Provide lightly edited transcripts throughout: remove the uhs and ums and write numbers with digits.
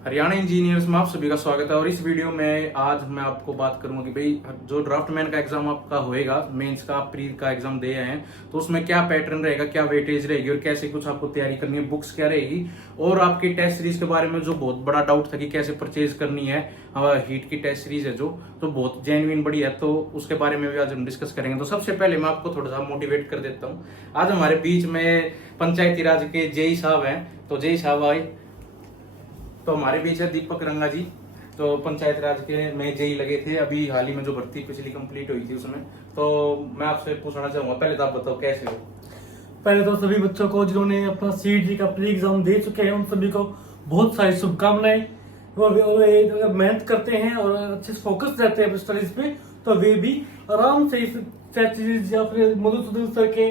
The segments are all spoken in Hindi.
हरियाणा इंजीनियर्स में आप सभी का स्वागत है। और इस वीडियो में आज मैं आपको बात करूंगा कि भाई जो ड्राफ्टमैन का एग्जाम आपका होएगा, मेंस का आप प्री का एग्जाम दे आए हैं, तो उसमें क्या पैटर्न रहेगा, क्या वेटेज रहेगी और कैसे कुछ आपको तैयारी करनी है, बुक्स क्या रहेगी और आपकी टेस्ट सीरीज के बारे में जो बहुत बड़ा डाउट था कि कैसे परचेज करनी है। हीट की टेस्ट सीरीज है जो तो बहुत जेन्युइन बड़ी है, तो उसके बारे में भी आज हम डिस्कस करेंगे। तो सबसे पहले मैं आपको थोड़ा सा मोटिवेट कर देता हूँ। आज हमारे बीच में पंचायती राज के जेई साहब हैं, तो जेई साहब आए। तो हमारे बीच है दीपक रंगा जी, तो पंचायत राज के में जेई लगे थे, अभी हाल ही में जो भर्ती पिछली कंप्लीट हुई थी उसमें। तो मैं आपसे पूछना चाहूंगा, पहले तो आप बताओ कैसे हो। पहले तो सभी बच्चों को जिन्होंने अपना सीईटी का प्री एग्जाम दे चुके हैं उन सभी को बहुत सारी शुभकामनाएं। वो अगर मेहनत करते हैं और अच्छे से फोकस रहते हैं स्टडीज पे तो वे भी आराम से इस टेस्ट सीरीज या फिर मधुसूदन सर के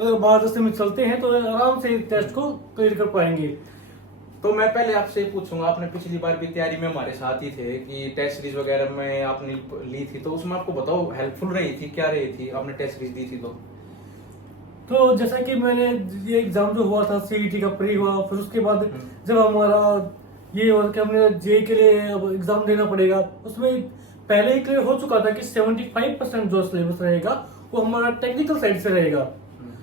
मार्गदर्शन में चलते हैं तो आराम से टेस्ट को क्लियर कर पाएंगे। तो मैं पहले आपसे पूछूंगा, आपने पिछली बार भी तैयारी में हमारे साथ ही थे कि टेस्ट सीरीज वगैरह में आपने ली थी, तो उसमें आपको बताओ हेल्पफुल रही थी, क्या रही थी आपने टेस्ट सीरीज दी थी तो जैसा कि मैंने ये एग्जाम जो हुआ था सीईटी का प्री हुआ, फिर उसके बाद जब हमारा ये हुआ कि हमने जे के लिए अब एग्जाम देना पड़ेगा, उसमें पहले ही क्लियर हो चुका था कि 75% जो सिलेबस रहेगा वो हमारा टेक्निकल साइड से रहेगा।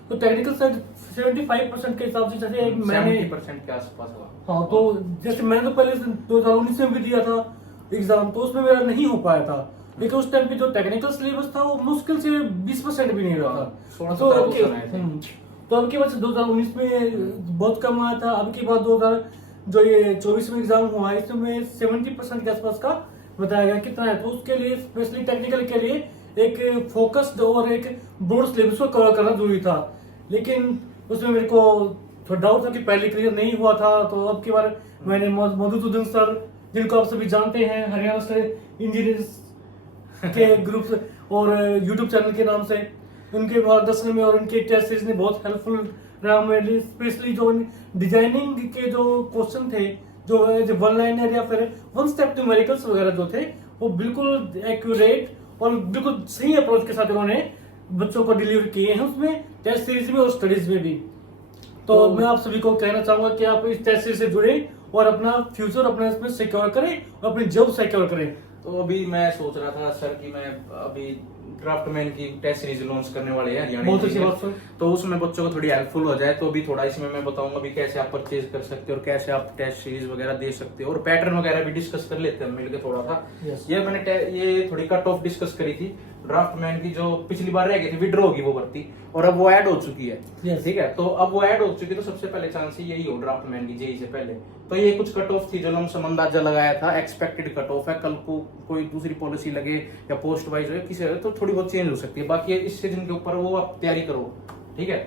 तो टेक्निकल साइड 75% के हिसाब से जैसे मैंने 70% के आसपास हुआ। हाँ, तो जैसे मैंने तो पहले 2019 में भी दिया था एग्जाम, तो उसमें मेरा नहीं हो पाया था, लेकिन उस टाइम पे जो टेक्निकल सिलेबस था वो मुश्किल से 20% भी नहीं रहा था। तो अब की वजह 2019 में बहुत कम आया था। अब की बात 2000 जो ये 24 में एग्जाम हुआ है इसमें 70% के आसपास का बताया गया कितना है। तो उसके लिए स्पेशली टेक्निकल के लिए एक फोकस्ड और एक ब्रॉड सिलेबस को कवर करना जरूरी था, लेकिन उसमें मेरे को थोड़ा डाउट था कि पहले क्लियर नहीं हुआ था। तो अब की बार मैंने मधुसूदन सर, जिनको आप सभी जानते हैं हरियाणा स्टेट इंजीनियर्स के ग्रुप और यूट्यूब चैनल के नाम से, उनके मार्गदर्शन में और उनके टेस्ट सीरीज ने बहुत हेल्पफुल रहा मेरे लिए। स्पेशली जो डिजाइनिंग के जो क्वेश्चन थे, जो वन लाइनर या फिर वन स्टेप न्यूमेरिकल्स वगैरह जो थे, वो बिल्कुल एक्यूरेट और बिल्कुल सही अप्रोच के साथ उन्होंने बच्चों को डिलीवर किए हैं उसमें टेस्ट सीरीज में और स्टडीज में भी। तो मैं आप सभी को कहना चाहूंगा कि आप इस टेस्ट सीरीज से जुड़े और अपना फ्यूचर अपने इसमें सिक्योर करें और अपनी जॉब सिक्योर करें। तो अभी मैं सोच रहा था सर कि मैं अभी ड्राफ्टमैन की टेस्ट सीरीज लॉन्च करने वाले हैं हरियाणा, बहुत अच्छी बात सर। तो उसमें बच्चों को थोड़ी हेल्पफुल हो जाए, तो अभी थोड़ा इसमें मैं बताऊंगा भी कैसे आप परचेज कर सकते हो और कैसे आप टेस्ट सीरीज वगैरह दे सकते हो और पैटर्न वगैरह भी डिस्कस कर लेते हैं मिलकर थोड़ा सा। ये मैंने ये थोड़ी कट ऑफ डिस्कस करी थी ड्राफ्टमैन की, जो पिछली बार रह गई थी, विड्रॉ होगी वो भर्ती और अब वो ऐड हो चुकी है। ठीक है, तो अब वो ऐड हो चुकी है, तो सबसे पहले चांस यही हो ड्राफ्टमैन की जेई से पहले। तो ये कुछ कट ऑफ थी जो लमसम अंदाजा लगाया था, एक्सपेक्टेड कट ऑफ है। कल को कोई दूसरी पॉलिसी लगे या पोस्ट वाइज हो किसी तो थोड़ी बहुत चेंज हो सकती है, बाकी इससे जिनके ऊपर वो आप तैयारी करो। ठीक है,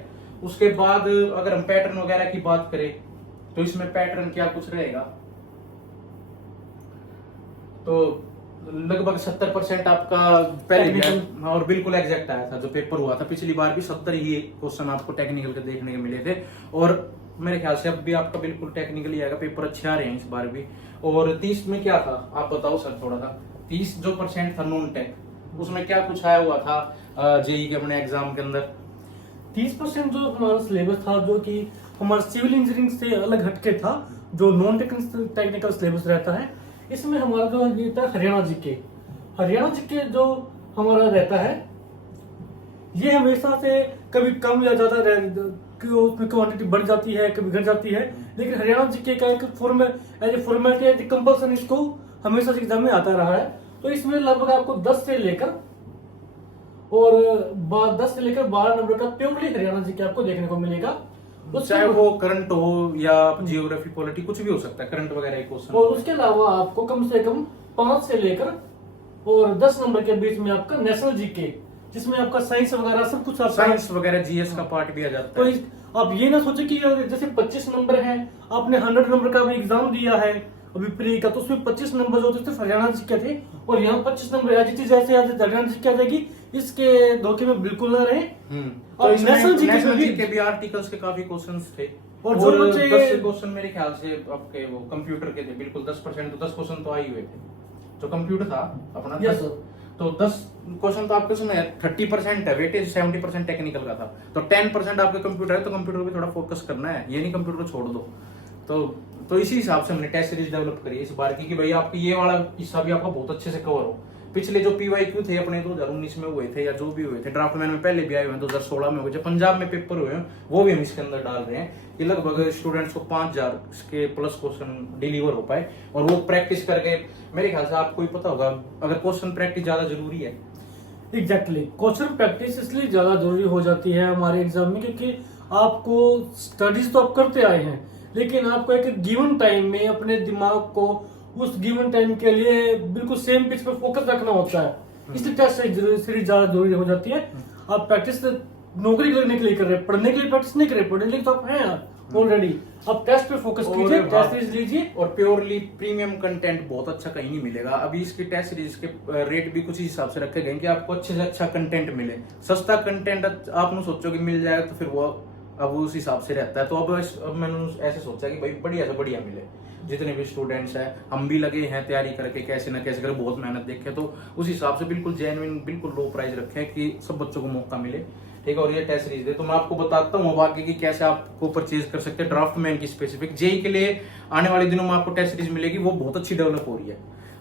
उसके बाद अगर हम पैटर्न वगैरह की बात करें तो इसमें पैटर्न क्या कुछ रहेगा, तो लगभग 70% आपका पहले और बिल्कुल एग्जैक्ट आया था। जो पेपर हुआ था पिछली बार भी 70 ही क्वेश्चन आपको टेक्निकल के देखने को मिले थे, और मेरे ख्याल से अब भी आपका बिल्कुल टेक्निकल ही आएगा। पेपर अच्छे आ रहे हैं इस बार भी। और 30 में क्या था आप बताओ सर थोड़ा सा। 30 जो % था नॉन टेक, उसमें क्या कुछ आया हुआ था जेई के अपने एग्जाम के अंदर। 30% जो हमारा सिलेबस था, जो कि हमारा सिविल इंजीनियरिंग से अलग हटके था, जो नॉन टेक्निकल सिलेबस रहता है, इसमें हमारा जो रहता है हरियाणा जीके जो हमारा रहता है, ये हमेशा से कभी कम या ज्यादा उसमें क्वांटिटी बढ़ जाती है, कभी घट जाती है, लेकिन हरियाणा जीके का एक फॉर्मेट कंपल्सन इसको हमेशा से एग्जाम में आता रहा है। तो इसमें लगभग आपको 10 से लेकर 12 नंबर का प्योरली हरियाणा जीके आपको देखने को मिलेगा। चाहे वो करंट हो या जियोग्राफी पॉलिटी कुछ भी हो सकता है, करंट वगैरह क्वेश्चन। और उसके अलावा आपको कम से कम 5 से लेकर और 10 नंबर के बीच में आपका नेशनल जीके, जिसमें आपका साइंस वगैरह सब कुछ, साइंस वगैरह जीएस का पार्ट भी आ जाता है। तो आप ये ना सोचे कि जैसे 25 नंबर है, आपने 100 नंबर का भी एग्जाम दिया है अभी प्री का, तो उसमें 25 नंबर जो थे हरियाणा जीके थे, और यहाँ 25 नंबर जैसे हरियाणा जीके आ जाएगी, इसके धोखे में बिल्कुल ना रहे। और नेशनल जीके भी आर्टिकल्स के काफी क्वेश्चंस थे, और 10 क्वेश्चन मेरे ख्याल से आपके वो कंप्यूटर के थे, बिल्कुल 10%, तो 10 क्वेश्चन तो आ ही हुए थे जो कंप्यूटर था अपना। तो 10 क्वेश्चन तो आपके उसमें 30% है वेटेज, 70% टेक्निकल का था, तो 10% आपके कंप्यूटर है, तो कंप्यूटर पे थोड़ा फोकस करना है, ये नहीं कंप्यूटर को छोड़ दो। तो तो इसी हिसाब से हमने टेस्ट सीरीज डेवलप करी है इस बार की कि भाई आपकी ये वाला हिस्सा भी आपका बहुत अच्छे से कवर हो। पिछले जो PYQ थे अपने 2019 में हुए थे या जो भी हुए थे, ड्राफ्टमैन में पहले भी आए हुए हैं, 2016 में हुए थे, पंजाब में पेपर हुए हैं, वो भी हम इसके अंदर डाल रहे हैं कि लगभग स्टूडेंट्स को 5000 के प्लस क्वेश्चन डिलीवर हो पाए और वो प्रैक्टिस करके। मेरे ख्याल से आपको ही पता होगा, अगर क्वेश्चन प्रैक्टिस ज्यादा जरूरी है। एग्जैक्टली, क्वेश्चन प्रैक्टिस इसलिए ज्यादा जरूरी हो जाती है हमारे एग्जाम में, क्योंकि आपको स्टडीज तो आप करते आए हैं, लेकिन आपको एक गिवन टाइम में अपने दिमाग को उस गिवन टाइम के लिए बिल्कुल सेम पिच पर फोकस रखना होता है। इसलिए टेस्ट सीरीज ज्यादा जरूरी हो जाती है। आप प्रैक्टिस नौकरी करने के लिए कर रहे हैं, पढ़ने के लिए प्रैक्टिस नहीं कर रहे, पढ़ने के लिए तो आप हैं ऑलरेडी। अब टेस्ट पे फोकस कीजिए, टेस्ट सीरीज लीजिए। और प्योरली प्रीमियम कंटेंट बहुत अच्छा कहीं नहीं मिलेगा। अभी इसकी टेस्ट सीरीज के रेट भी कुछ हिसाब से रखे गए कि आपको अच्छे से अच्छा कंटेंट मिले। सस्ता कंटेंट आप न सोचो कि मिल जाएगा तो फिर वो अब उस हिसाब से रहता है। तो अब मैंने ऐसे सोचा कि भाई बढ़िया से बढ़िया मिले। जितने भी स्टूडेंट्स हैं, हम भी लगे हैं तैयारी करके, कैसे ना कैसे करके बहुत मेहनत देखे, तो उस हिसाब से बिल्कुल जेन्युइन, बिल्कुल लो प्राइस रखे कि सब बच्चों को मौका मिले। ठीक है, और ये टेस्ट सीरीज है तो मैं आपको बताता हूँ अब आगे की कैसे आपको परचेज कर सकते हैं। ड्राफ्टमैन की स्पेसिफिक जेई के लिए आने वाले दिनों में आपको टेस्ट सीरीज मिलेगी, वो बहुत अच्छी डेवलप हो रही है,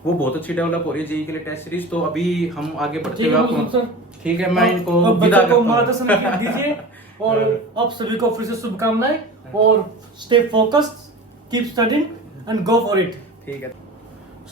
वो बहुत अच्छी डेवलप हो रही है जेई के लिए टेस्ट सीरीज। तो अभी हम आगे बढ़ते हुए आपको, ठीक है, मैं इनको विदा करता हूं। मार्गदर्शन दीजिए और आप सभी को फिर से शुभकामनाएं, और stay focused, keep studying and go for it. ठीक है,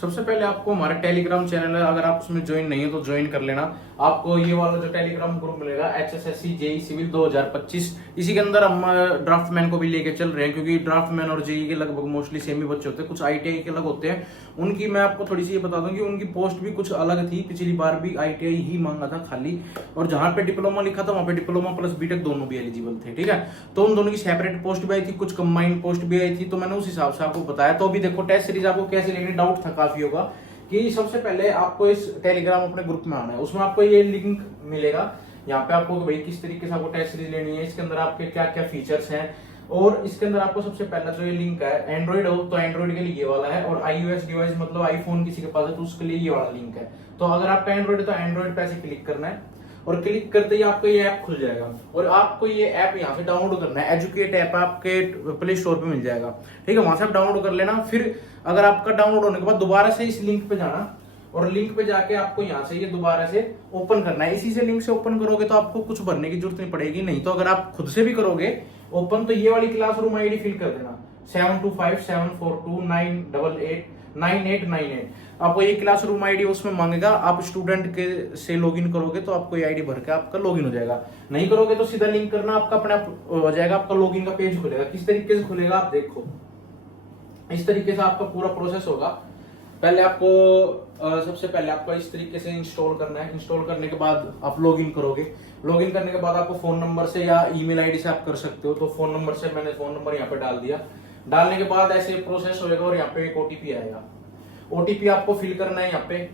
सबसे पहले आपको हमारा टेलीग्राम चैनल है, अगर आप उसमें ज्वाइन नहीं है तो ज्वाइन कर लेना। आपको ये वाला जो टेलीग्राम ग्रुप मिलेगा HSSC जेई सिविल 2025, इसी के अंदर हम ड्राफ्टमैन को भी लेके चल रहे हैं, क्योंकि ड्राफ्टमैन और जेई के लगभग मोस्टली सेम ही बच्चे होते हैं, कुछ ITI के अलग होते हैं। उनकी मैं आपको थोड़ी सी ये बता दूं कि उनकी पोस्ट भी कुछ अलग थी। पिछली बार भी ITI ही मांगा था खाली, और जहां पे डिप्लोमा लिखा था वहां पे डिप्लोमा प्लस बीटेक दोनों भी एलिजिबल थे। ठीक है, तो उन दोनों की सेपरेट पोस्ट भी आई थी, कुछ कंबाइंड पोस्ट भी आई थी, तो मैंने उस हिसाब से आपको बताया। तो अभी देखो टेस्ट सीरीज आपको कैसे लेनी, डाउट था काफी होगा कि सबसे पहले आपको इस टेलीग्राम अपने ग्रुप में आना है। उसमें आपको ये लिंक मिलेगा, यहाँ पे आपको भाई किस तरीके से आपको टेस्ट सीरीज लेनी है, इसके अंदर आपके क्या क्या फीचर्स हैं, और इसके अंदर आपको सबसे पहला जो ये लिंक है, एंड्रॉइड हो तो एंड्रॉइड के लिए ये वाला है, और iOS डिवाइस मतलब आईफोन किसी के पास है तो उसके लिए ये वाला लिंक है। तो अगर आपका एंड्रॉइड है तो एंड्रॉइड पे ऐसे क्लिक करना है, और क्लिक करते ही आपको ये ऐप खुल जाएगा, और आपको ये ऐप यहाँ से डाउनलोड करना है। एजुकेट ऐप आपके प्ले स्टोर पे मिल जाएगा। ठीक है, वहां से आप डाउनलोड कर लेना। फिर अगर आपका डाउनलोड होने के बाद दोबारा से इस लिंक पे जाना, और लिंक पे जाके आपको यहाँ से ये दोबारा से ओपन करना है। इसी से लिंक से ओपन करोगे तो आपको कुछ भरने की जरूरत नहीं पड़ेगी। नहीं तो अगर आप खुद से भी करोगे ओपन, तो ये वाली क्लासरूम आईडी फिल कर देना 725742989898। आपको ये क्लासरूम आईडी उसमें मांगेगा, आप स्टूडेंट के से लॉगिन करोगे तो आपको ये आईडी भर के आपका लॉगिन हो जाएगा। नहीं करोगे तो सीधा लिंक करना, आपका अपने आप हो जाएगा, आपका लॉगिन का पेज खुलेगा। किस तरीके से खुलेगा आप देखो, इस तरीके से आपका पूरा प्रोसेस होगा। पहले आपको सबसे पहले आपको इस तरीके से इंस्टॉल करना है। इंस्टॉल करने के बाद आप लॉगिन करोगे। लॉगिन करने के बाद आपको फोन नंबर से या ईमेल आईडी से आप कर सकते हो। तो फोन नंबर से मैंने फोन नंबर यहाँ पे डाल दिया। डालने के बाद ऐसे प्रोसेस होएगा और यहाँ पे एक OTP आएगा। OTP आपको फिल करना है। यहाँ पे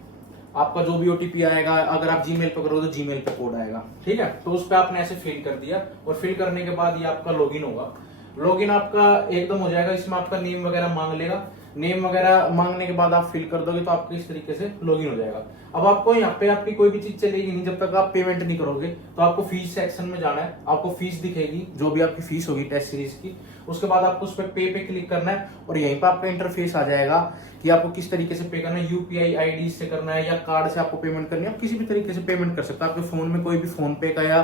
आपका जो भी OTP आएगा, अगर आप जीमेल पे करोगे तो जीमेल पे कोड आएगा। ठीक है, तो उस पर आपने ऐसे फिल कर दिया, और फिल करने के बाद ये आपका लॉगिन होगा। लॉगिन आपका एकदम हो जाएगा। इसमें आपका नेम वगैरह मांग लेगा। नेम वगैरह मांगने के बाद आप फिल कर दोगे तो आपको इस तरीके से लॉगिन हो जाएगा। अब आपको यहाँ पे आपकी कोई भी चीज चलेगी नहीं जब तक आप पेमेंट नहीं करोगे। तो आपको फीस सेक्शन में जाना है, आपको फीस दिखेगी, जो भी आपकी फीस होगी टेस्ट सीरीज की। उसके बाद आपको उस पर पे क्लिक करना है, और यहीं पर आपका इंटरफेस आ जाएगा कि आपको किस तरीके से पे करना है। UPI ID से करना है या कार्ड से आपको पेमेंट करनी है। आप किसी भी तरीके से पेमेंट कर सकते हो। आपके फोन में कोई भी फोन पे का या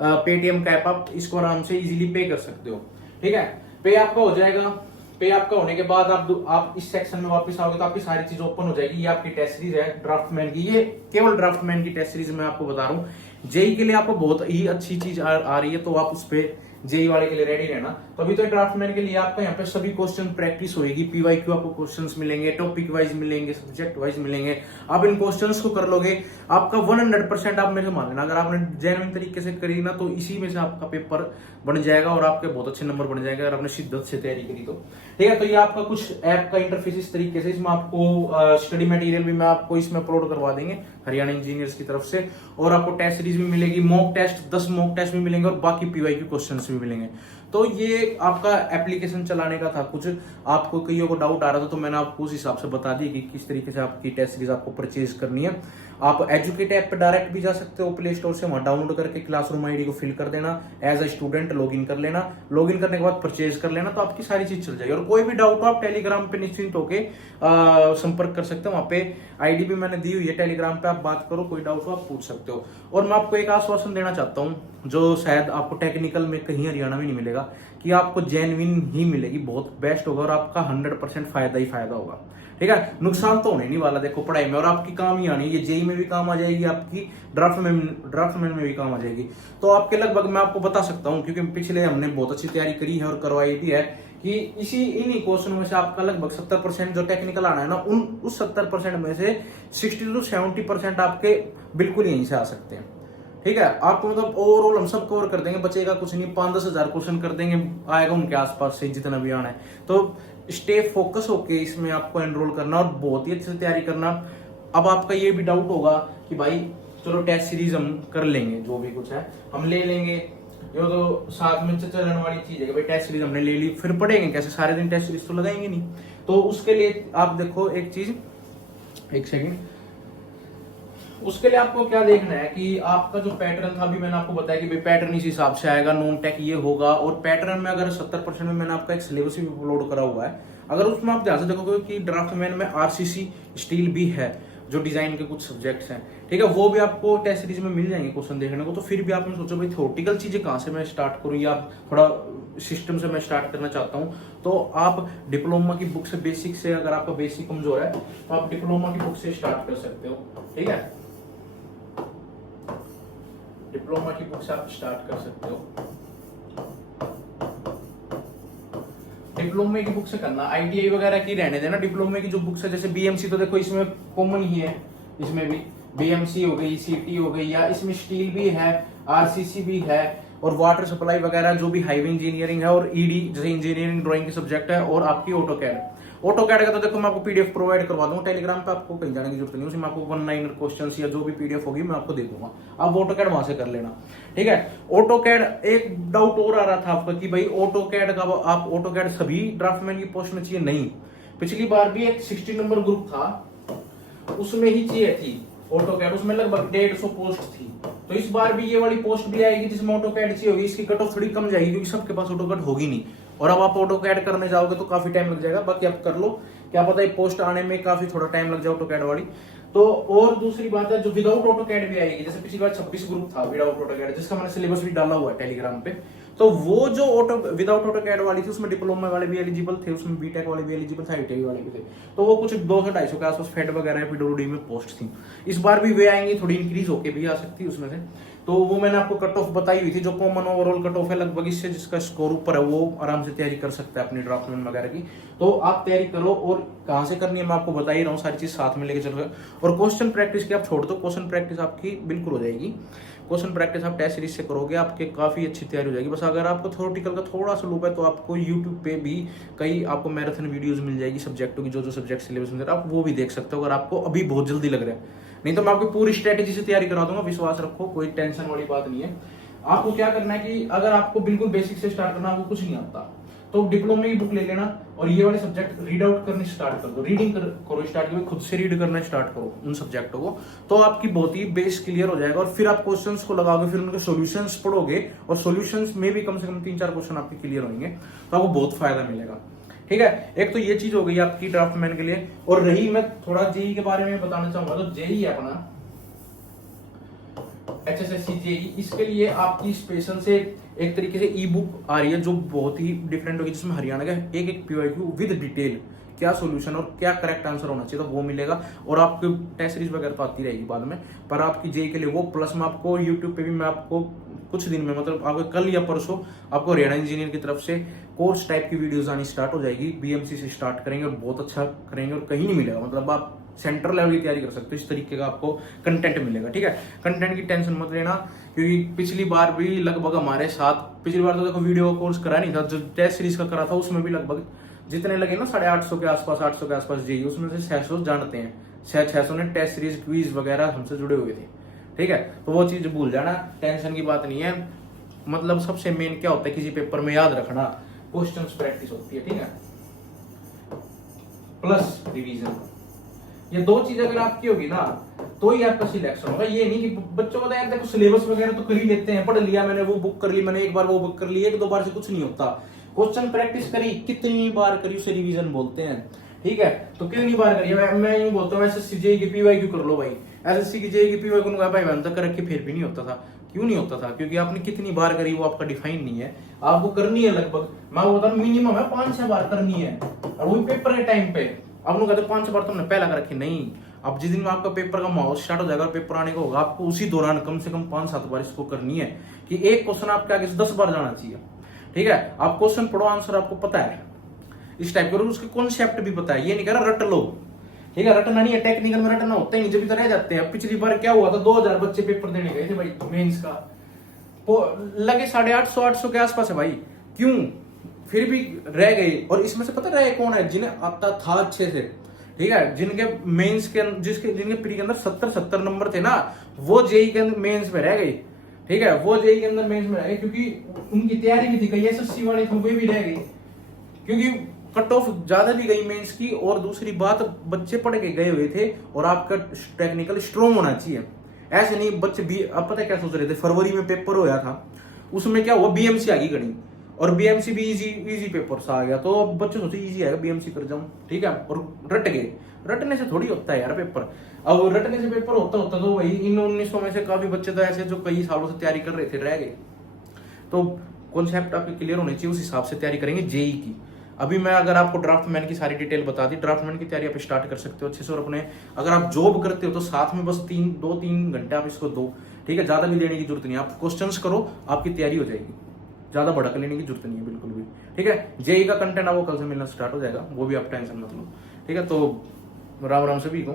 पेटीएम का ऐप, आप इसको आराम से इजीली पे कर सकते हो। ठीक है, पे आपका हो जाएगा। पे आपका होने के बाद आप इस सेक्शन में वापस आओगे तो आपकी सारी चीज ओपन हो जाएगी। ये आपकी टेस्ट सीरीज है ड्राफ्टमैन की। ये केवल ड्राफ्टमैन की टेस्ट सीरीज मैं आपको बता रहा हूँ। जेई के लिए आपको बहुत ही अच्छी चीज आ रही है, तो आप उस पे जेई वाले के लिए रेडी रहना। तो अभी तो ड्राफ्टमैन के लिए आपका यहाँ पे सभी क्वेश्चन प्रैक्टिस होगी। PYQ आपको क्वेश्चंस मिलेंगे, टॉपिक वाइज मिलेंगे, सब्जेक्ट वाइज मिलेंगे। आप इन क्वेश्चंस को कर लोगे, आपका 100% आप मेरे से मान लेना। अगर आपने जेन्युइन तरीके से करी ना तो इसी में से आपका पेपर बन जाएगा और आपके बहुत अच्छे नंबर बन जाएंगे अगर आपने शिद्दत से तैयारी करी तो। ठीक है, तो ये आपका कुछ ऐप का इंटरफेस इस तरीके से। इसमें आपको स्टडी मटेरियल भी मैं आपको इसमें अपलोड करवा देंगे हरियाणा इंजीनियर्स की तरफ से, और आपको टेस्ट सीरीज भी मिलेगी, मॉक टेस्ट 10 मॉक टेस्ट भी मिलेंगे, और बाकी PYQ क्वेश्चंस भी मिलेंगे। तो ये आपका एप्लीकेशन चलाने का था। कुछ आपको कईयों को डाउट आ रहा था, तो मैंने आपको उस हिसाब से बता दी कि किस तरीके से आपकी टेस्ट सीरीज आपको परचेज करनी है। आप एजुकेट ऐप पे डायरेक्ट भी जा सकते हो प्ले स्टोर से, वहां डाउनलोड करके क्लासरूम आईडी को फिल कर देना, एज अ स्टूडेंट लॉगिन कर लेना, लॉगिन करने के बाद परचेज कर लेना, तो आपकी सारी चीज चल जाएगी। और कोई भी डाउट हो आप टेलीग्राम पे निश्चिंत होके संपर्क कर सकते हो, वहां पे आईडी भी मैंने दी हुई है टेलीग्राम पे, आप बात करो, कोई डाउट हो आप पूछ सकते हो। और मैं आपको एक आश्वासन देना चाहता हूँ, जो शायद आपको टेक्निकल में कहीं हरियाणा में नहीं मिलेगा, कि आपको जेन्युइन ही मिलेगी, बहुत बेस्ट होगा और आपका 100% फायदा ही फायदा होगा। ठीक है, नुकसान तो होने नहीं वाला देखो पढ़ाई में, और आपकी काम ही आनी है, ये जेई में भी काम आ जाएगी, आपकी ड्राफ्टमैन में भी काम आ जाएगी। तो आपके लगभग मैं आपको बता सकता हूँ, क्योंकि पिछले हमने बहुत अच्छी तैयारी करी है और करवाई भी है, कि इन्हीं क्वेश्चन में से आपका लगभग 70% जो टेक्निकल आना है ना, उस 70% में से 60 to 70% आपके बिल्कुल यहीं से आ सकते हैं। ठीक है, आपको मतलब ओवरऑल हम सब कवर कर देंगे, बचेगा कुछ नहीं, 5-10 हजार क्वेश्चन कर देंगे, आएगा उनके आसपास से जितना भी आना है। तो स्टे फोकस होके इसमें आपको एनरोल करना और बहुत ही अच्छे से तैयारी करना। अब आपका ये भी डाउट होगा कि भाई चलो टेस्ट सीरीज हम कर लेंगे, जो भी कुछ है हम ले लेंगे, ये तो साथ में चलने वाली चीज है कि भाई टेस्ट सीरीज हमने ले ली, फिर पढ़ेंगे कैसे, सारे दिन टेस्ट सीरीज तो लगाएंगे नहीं। तो उसके लिए आप देखो एक चीज, एक सेकेंड, उसके लिए आपको क्या देखना है कि आपका जो पैटर्न था, अभी मैंने आपको बताया कि भाई पैटर्न इस हिसाब से आएगा, नॉन टेक ये होगा। और पैटर्न में अगर 70% में मैंने आपका एक सिलेबस भी अपलोड करा हुआ है, अगर उसमें आप ध्यान से देखोगे कि ड्राफ्टमैन में आरसीसी स्टील भी है, जो डिजाइन के कुछ सब्जेक्ट्स हैं, ठीक है, वो भी आपको टेस्ट सीरीज में मिल जाएंगे क्वेश्चन देखने को। तो फिर भी आपने सोचो भाई थ्योरेटिकल चीजें कहाँ से मैं स्टार्ट करूँ, या थोड़ा सिस्टम से मैं स्टार्ट करना चाहता हूँ, तो आप डिप्लोमा की बुक से, बेसिक से, अगर आपका बेसिक कमजोर है तो आप डिप्लोमा की बुक से स्टार्ट कर सकते हो। ठीक है, डिप्लोमा की बुक से आप स्टार्ट कर सकते हो, डिप्लोमे की बुक से करना, आईटीआई वगैरह की रहने देना। डिप्लोमे की जो बुक्स है, जैसे बीएमसी, तो देखो इसमें कॉमन ही है, इसमें भी बीएमसी हो गई, सीटी हो गई, या इसमें स्टील भी है, आरसीसी भी है, और वाटर सप्लाई वगैरह जो भी हाईवे इंजीनियरिंग है, और ईडी जैसे इंजीनियरिंग ड्राइंग के सब्जेक्ट है, और आपकी ऑटोकैड। ऑटोकैड का तो देखो मैं आपको पीडीएफ प्रोवाइड करवा दूंगा टेलीग्राम पे, आपको कहीं जाने की जरूरत नहीं, उसमें आपको 1-9 क्वेश्चंस या जो भी पीडीएफ होगी मैं आपको दे दूंगा, आप ऑटोकैड वहां से कर लेना। ठीक है, ऑटोकैड, एक डाउट और आ रहा था आपका कि भाई ऑटोकैड का आप ऑटोकैड सभी ड्राफ्टमैन की पोस्ट में चाहिए, नहीं, पिछली बार भी एक 60 नंबर ग्रुप था, उसमें ही चाहिए थी ऑटोकैड, उसमें लगभग 150 पोस्ट थी। तो इस बार भी ये वाली पोस्ट भी आएगी जिसमें ऑटोकैड चाहिए होगी, इसकी कट ऑफ थोड़ी कम जाएगी, क्योंकि सबके पास ऑटोकैड होगी नहीं, और अब आप ऑटोकैड करने जाओगे तो काफी टाइम लग जाएगा, बाकी आप कर लो, क्या पता ये पोस्ट आने में काफी थोड़ा टाइम लग जाए ऑटोकैड वाली। तो और दूसरी बात है, जो विदाउट ऑटोकैड भी आएगी, जैसे पिछली बार 26 ग्रुप था विदाउट ऑटोकैड, जिसका मैंने सिलेबस भी डाला हुआ है टेलीग्राम पे, तो वो जो विदाउट ऑटोकैड वाली थी, उसमें डिप्लोमा वाले भी एलिजिबल थे, उसमें बीटेक वाले भी एलिजिबल थे, आईटीआई वाले भी थे, तो वो कुछ 200-250 के आसपास फेड वगैरह पीडब्ल्यूडी में पोस्ट थी। इस बार भी वे आएंगी, थोड़ी इंक्रीज होके भी आ सकती है उसमें से, तो वो मैंने आपको कट ऑफ बताई हुई थी, जो कॉमन ओवरऑल कट ऑफ है लगभग, इससे जिसका स्कोर ऊपर है वो आराम से तैयारी कर सकता है अपनी ड्राफ्टमैन वगैरह की। तो आप तैयारी करो, और कहाँ से करनी है मैं आपको बता ही रहा हूँ, सारी चीज साथ में लेके चल रहे हो। और क्वेश्चन प्रैक्टिस की आप छोड़ दो, क्वेश्चन प्रैक्टिस आपकी बिल्कुल हो जाएगी, क्वेश्चन प्रैक्टिस आप टेस्ट सीरीज से करोगे, आपके काफी अच्छी तैयारी हो जाएगी। बस अगर आपको थ्योरेटिकल का थोड़ा सा लूप है, तो आपको यूट्यूब पे भी कई आपको मैराथन वीडियोस मिल जाएगी सब्जेक्टों की, जो सब्जेक्ट सिलेबस में आप वो भी देख सकते हो, अगर आपको अभी बहुत जल्दी लग रहा है। नहीं तो मैं आपको पूरी स्ट्रेटेजी से तैयारी करा दूंगा, विश्वास रखो, कोई टेंशन वाली बात नहीं है। आपको क्या करना है कि अगर आपको बिल्कुल बेसिक से स्टार्ट करना, आपको कुछ नहीं आता, तो डिप्लोमा की बुक ले लेना, और ये वाले सब्जेक्ट रीड आउट करने स्टार्ट कर दो, रीडिंग करो स्टार्ट करो, खुद से रीड करना स्टार्ट करो उन सब्जेक्टों को, तो आपकी बहुत ही बेस क्लियर हो जाएगा। और फिर आप क्वेश्चंस को लगाओगे, फिर उनके सॉल्यूशंस पढ़ोगे, और सॉल्यूशंस में भी कम से कम 3-4 क्वेश्चन आपके क्लियर होंगे, तो आपको बहुत फायदा मिलेगा। ठीक है, एक तो ये चीज हो गई आपकी ड्राफ्टमैन के लिए। और रही, मैं थोड़ा जेई के बारे में बताना चाहूंगा, तो जेई है अपना HSSC जेई, इसके लिए आपकी स्पेशल से एक तरीके से ई बुक आ रही है, जो बहुत ही डिफरेंट होगी, जिसमें हरियाणा का एक PYQ विद डिटेल, क्या सॉल्यूशन और क्या करेक्ट आंसर होना चाहिए, तो वो मिलेगा। और आपको टेस्ट सीरीज वगैरह तो आती रहेगी बाद में, पर आपकी जेई के लिए वो, प्लस में आपको यूट्यूब पे भी मैं आपको कुछ दिन में, मतलब आपको कल या परसों, आपको हरियाणा इंजीनियर की तरफ से कोर्स टाइप की वीडियोस आनी स्टार्ट हो जाएगी। बीएमसी से स्टार्ट करेंगे और बहुत अच्छा करेंगे, और कहीं नहीं मिलेगा, मतलब आप सेंट्रल लेवल की तैयारी कर सकते हो, इस तरीके का आपको कंटेंट मिलेगा। ठीक है, कंटेंट की टेंशन मत लेना, क्योंकि पिछली बार भी लगभग हमारे साथ, पिछली बार तो देखो वीडियो कोर्स करा नहीं था, जो टेस्ट सीरीज का करा था उसमें भी लगभग जितने लगे ना 850 के आसपास, 800 के आसपास जेई, उसमें से 600 जानते हैं, 600 ने टेस्ट सीरीज क्विज वगैरह हमसे जुड़े हुए थे। ठीक है, तो वो चीज भूल जाना, टेंशन की बात नहीं है, मतलब सबसे मेन क्या होता है किसी पेपर में याद रखना, क्वेश्चंस प्रैक्टिस होती है, ठीक है, प्लस रिवीजन। ये दो चीज अगर आपकी होगी ना तो ही आपका सिलेक्शन होगा। ये नहीं कि बच्चों को तो यार देखो सिलेबस वगैरह तो कर ही लेते हैं, पढ़ लिया मैंने, वो बुक कर ली मैंने, एक बार वो बुक कर ली, एक दो बार से कुछ नहीं होता। क्वेश्चन प्रैक्टिस करी, कितनी बार करी उसे रिवीजन बोलते हैं, ठीक है। तो कितनी बार करी, मैं यूं बोलता हूँ एसएससी जेईई की पीवाईक्यू कर लो भाई, एसएससी की जेईई की पीवाईक्यू भाई मैंने तो कर रखी, फिर भी नहीं होता था। क्यों नहीं होता था? क्योंकि आपने कितनी बार करी वो आपका डिफाइन नहीं है, आपको करनी है लगभग, मैं बता रहा हूँ मिनिमम है 5-6 बार करनी है, और वो पेपर के टाइम पे। अब लोग कहते 5 बार तुमने पहला कर रखी, नहीं, अब जिस दिन में आपका पेपर का माहौल स्टार्ट हो जाएगा, पेपर आने को होगा, आपको उसी दौरान कम से कम 5-7 बार इसको करनी है, कि एक क्वेश्चन आपके आगे से 10 बार जाना चाहिए, ठीक है। आप क्वेश्चन पढ़ो, आंसर आपको पता है, इस टाइप करो, उसके कॉन्सेप्ट भी पता है, ये नहीं कह रहा रट लो, ठीक है, रटना नहीं है, टेक्निकल में रटना होता ही नहीं, जब इधर रह जाते हैं। पिछली बार क्या हुआ था, 2000 बच्चे पेपर देने गए थे भाई मेंस का, लगे 850 के आसपास है भाई, क्यों? फिर भी रह गए, और इसमें से पता रहे कौन है, जिन्हें आता था अच्छे से, ठीक है, जिनके मेंस के जिनके प्री के अंदर 70 नंबर थे ना, वो जेई के अंदर मेंस में रह गए, ठीक है, वो जेई के अंदर मेंस में रह गए, क्योंकि उनकी तैयारी भी थी, कई एसएससी वाले थे वे भी रह गए, क्योंकि कट ऑफ ज्यादा भी गई मेंस की, और दूसरी बात बच्चे पढ़ के गए हुए थे, और आपका टेक्निकल स्ट्रॉन्ग होना चाहिए। ऐसे नहीं बच्चे भी, अब पता क्या सोच रहे थे, फरवरी में पेपर होया था, उसमें क्या हुआ, बीएमसी आ गई घड़ी, और बीएमसी भी इजी पेपर सा आ गया, तो बच्चे सोचे इजी आएगा बीएमसी कर जाऊं, ठीक है, और रट गए। रटने से थोड़ी होता है यार पेपर, अब रटने से पेपर होता तो भाई इन 1900 में से काफी बच्चे तो ऐसे जो कई सालों से तैयारी कर रहे थे रह गए। तो कॉन्सेप्ट आपके क्लियर होने चाहिए, उस हिसाब से तैयारी करेंगे जेई की। अभी मैं अगर आपको ड्राफ्टमैन की सारी डिटेल बता दी, ड्राफ्टमैन की तैयारी आप स्टार्ट कर सकते हो अच्छे से, और अपने अगर आप जॉब करते हो तो साथ में बस 2-3 घंटे आप इसको दो, ठीक है, ज्यादा भी देने की जरूरत नहीं, आप क्वेश्चंस करो, आपकी तैयारी हो जाएगी, ज्यादा भड़क लेने की जरूरत नहीं है बिल्कुल भी, ठीक है। जेई का कंटेंट आपको कल से मिलना स्टार्ट हो जाएगा, वो भी आप टेंशन मत लो, ठीक है। तो राम राम सभी को।